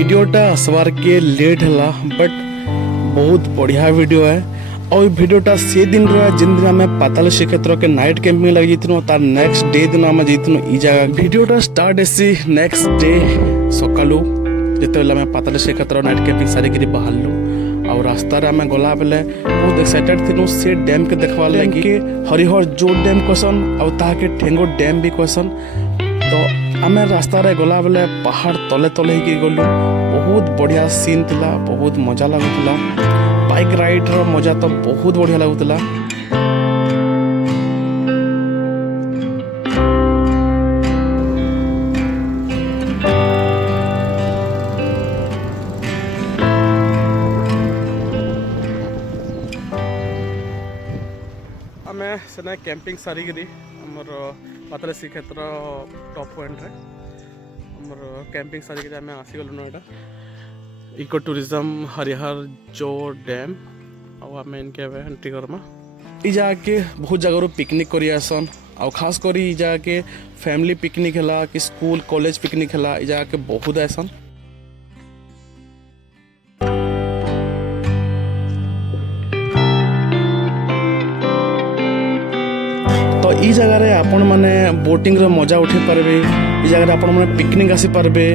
वीडियोटा आसवार के लेट है बट बहुत बढ़िया वीडियो है। और वीडियोटा से दिन रहा जिन दिन आम पाताल श्रीक्षेत्र के नाइट कैंपिंग लगी तार नेक्स्ट डे दिन आम जाइनु ई जगह। वीडियोटा स्टार्ट हेसी नेक्स्ट डे सकालू जिते पाताल श्रीक्षेत्र नाइट कैंपिंग सारिक बाहरलु और रास्ता आम गला बेले बहुत एक्साइटेड थी से डैम के देखवा लगे हरिहर जोड़ डैम कहसन और ताके ठेंगो डैम भी कहसन। तो आम रास्ता गला बेले पहाड़ तले तले ही गलु बहुत बढ़िया सीन थिला, बहुत मजा लगुला। बाइक राइड रो मजा तो बहुत बढ़िया लगुला। आमे सेना कैंपिंग सारिकी आमर पाताल श्रीक्षेत्र टॉप पॉइंट रे आमर कैंपिंग सारिकी आमे आसीगलु एटा इको टूरिज्म हरिहर जो डैम और आम इनके एंट्री करमा। ई जगह के बहुत जगह पिकनिक करी आसन और खास कर ई जगह के फैमिली पिकनिक है कि स्कूल कॉलेज पिकनिक है ई जगह के बहुत आसन। तो ई जगह रे आपण माने बोटिंग रो मजा उठे पारबे, ई जगह रे आपण माने पिकनिक आसी पारबे।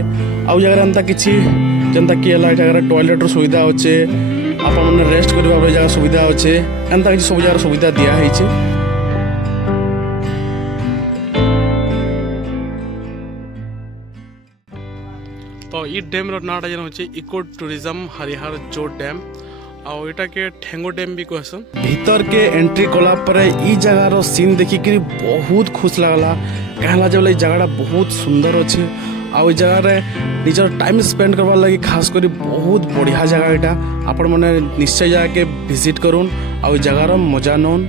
आउ जगह एंता किछि जेंता कि हला जगह टॉयलेट रो सुविधा होचे, आपण माने रेस्ट करबा वाला जगह सुविधा होचे, एंता कि सब जगह सुविधा दिया हैचे। तो ई डैम रो नाटा जन होचे इको टूरिज्म हरिहर जो डैम और एटा के ठेंगो डैम भी कहसन। भीतर के एंट्री कला पर ई जगह रो सीन देखि कि बहुत खुश लागला। कहला जब जगह बहुत सुंदर अच्छे आ जगह रे निजर टाइम स्पेंड करवा लगी खास करी बहुत बढ़िया जगह एटा। आपण माने निश्चय जाके विजिट करूँ आ जगह रो मजा नौन।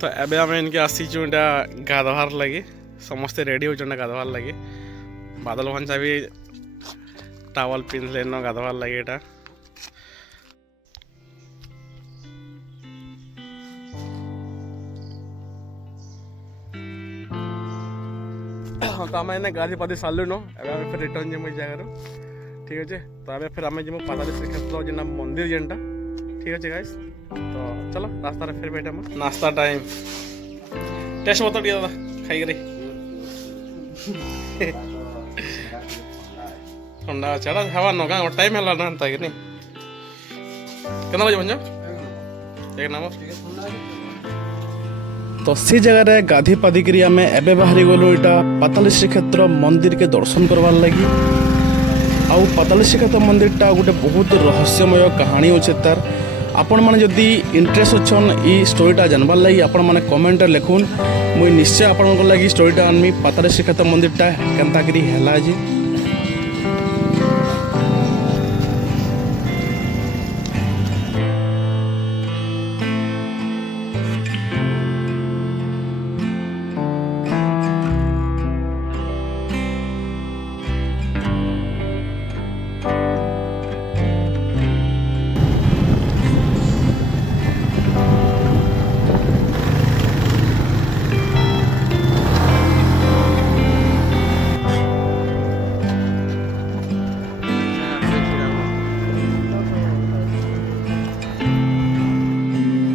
तो एबे आम इनके आसीचु इटा गाधवार लगे समस्ते रेडी हो गाधवार लगे। बादल भंसा भी टावल पिंध लेन गाधवार लगे एटा। तो आम एने गाधी पाधी सारू न एबे फिर रिटर्न जेम जगह ठीक अच्छे। तो एबे फिर आम जेम पाताल श्रीक्षेत्र जेना मंदिर जेनटा ठीक अच्छे गाइस। तो चलो रास्ता रे फिर बैठे नाश्ता टाइम टेस्ट बता दिया दादा खाई करे ठंडा चढ़ा हवा नगा टाइम है ना कि नहीं केना बजे बंजो एक नंबर। तो से जगह रे गाधी पाधी करी आमे एबे बाहरी गलो इटा पाताल श्रीक्षेत्र मंदिर के दर्शन करवार लगी। आउ पाताल श्रीक्षेत्र मंदिर टा गोटे बहुत रहस्यमय कहानी अच्छे तार। आपण माने जदि इंटरेस्ट अच्छन ई स्टोरीटा जानबार लगी आपण माने कमेंट लिखुन मुई निश्चय आपण लगी स्टोरीटा आनमी पाताल श्रीक्षेत्र मंदिरटा केनता करी हैला जी।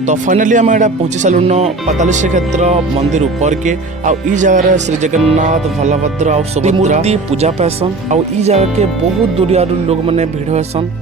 तो फाइनली आम एटा पहुँची सालुन पाताल श्रीक्षेत्र मंदिर ऊपर के आउ ई जगह श्री जगन्नाथ बलभद्र और सुभद्रा पूजा पासन आउ ई जगह के बहुत दूरिया लोग मैंने भीड़ होसन।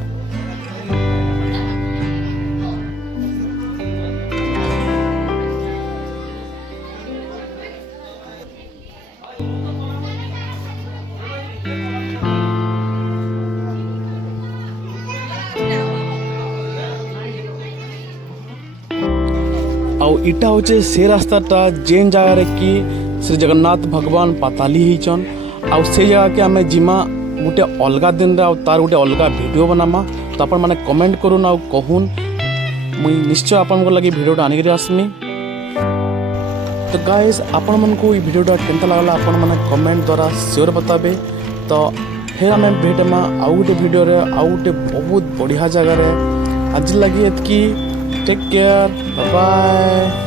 आउ इटा होचे से रास्ताटा जेन जगह कि श्री जगन्नाथ भगवान पाताली होचन आउ से जगह के आमे जिमा गोटे अलग दिन रे तार गोटे अलग वीडियो बनामा तो आपण माने कमेंट करूँ आ कहून मुई निश्चय आपण लगे वीडियो आनिक आसमी। तो गाइस आपण मन को वीडियोटा केनता लागला आपण माने कमेंट द्वारा श्योर बताबे। तो फिर आम भेटमा आउ गोटे वीडियो रे आउ गोटे बहुत बढ़िया जगह रे। आज लगी एतकी टेक केयर बाय बाय।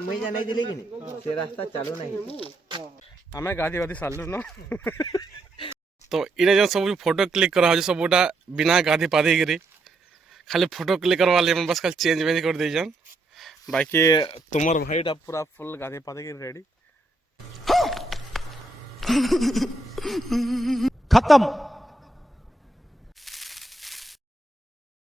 मुझे जाने दिले कि नहीं से रास्ता चालू नहीं हमें गाधी वाधी सालू न तो इन्हें जो सब फोटो क्लिक करा सब गोटा बिना गाधी पाधी गिरी खाली फोटो क्लिक करवा लिए बस खाली चेंज वेंज कर दी जान। बाकी तुम्हार भाईटा पूरा फुल गाधी पाधी गिरी रेडी खत्म।